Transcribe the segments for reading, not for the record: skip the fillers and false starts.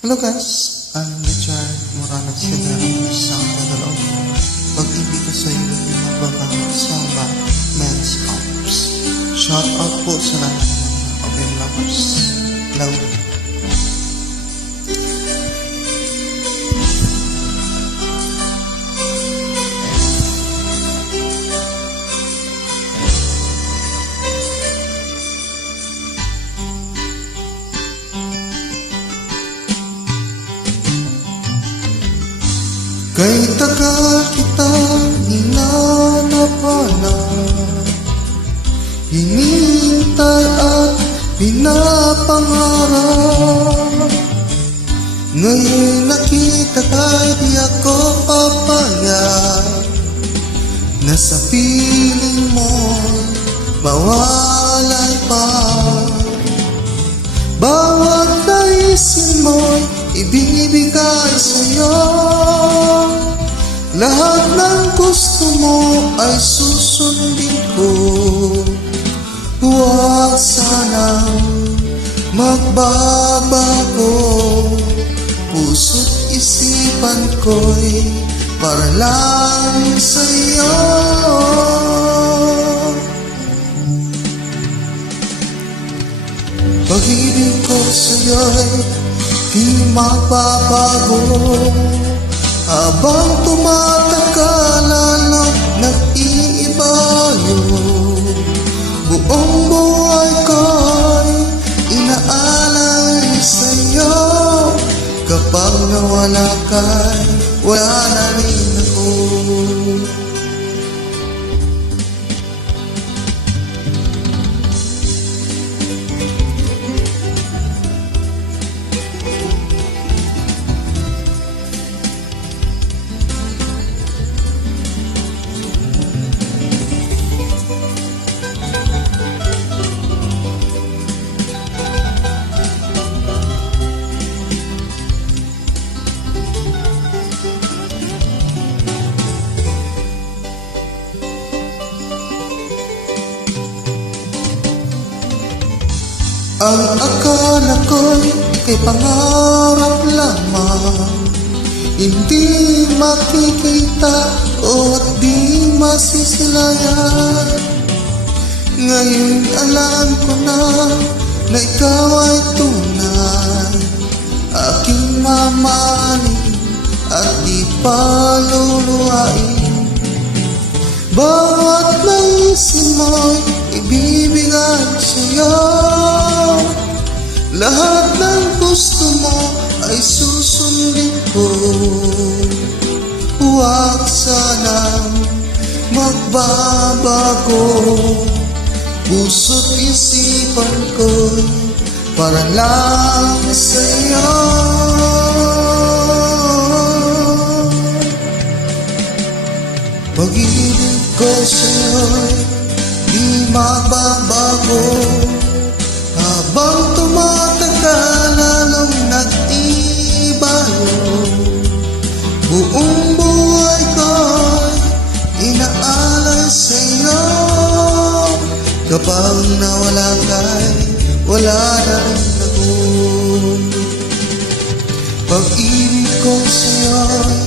Hello guys, I'm Richard Morales Severo, isang Tagalog. Pag-ibig ko sa iyo ay magbabago sa mga men's arms. Shout out po sa lahat ng mga open lovers. Love. Kay tagal kitang hinanapanap, hinintay at pinapangarap. Ngayon nakita kay di ako papayag na sa piling mo'y mawalay pa. Bawat naisin mo'y ibibigay sa'yo. Lahat ng gusto mo ay susundin ko. Huwag sanang magbabago. Puso't isipan ko'y para lang sa'yo. Pag-ibig ko sa'yo'y di magbabago. Habang tumatagal, lalong nag-iiba yun. Buong buhay ko'y inaalay sa'yo. Kapag nawala ka'y wala na rin ako. Ang akala ko'y kay pangarap lamang, hindi makikita o di masisilayan. Ngayon alam ko na ikaw ay tunay, aking mamahalin at di paluluhain. Bawat naisin mo'y ibibigay sa'yo. Lahat ng gusto mo ay susundin ko. Huwag sanang magbabago. Puso't isipan ko'y para lang sa'yo. Pag-ibig ko sa'yo'y di magbabago. Habang tumatagal, lalong nag-iba yun. Buong buhay ko'y inaalay sa'yo. Kapag nawala ka'y wala na rin ako. Pag-ibig ko sa'yo'y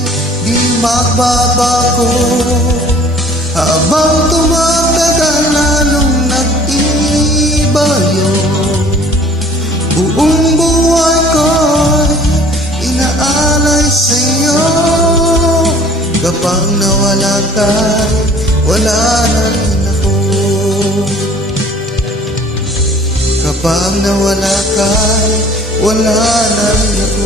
di magbabago. Habang tumatagal, lalong nag-iba yun. Buong buhay ko'y inaalay sa'yo. Kapag nawala ka'y wala na rin ako. Kapag nawala ka'y wala na rin ako.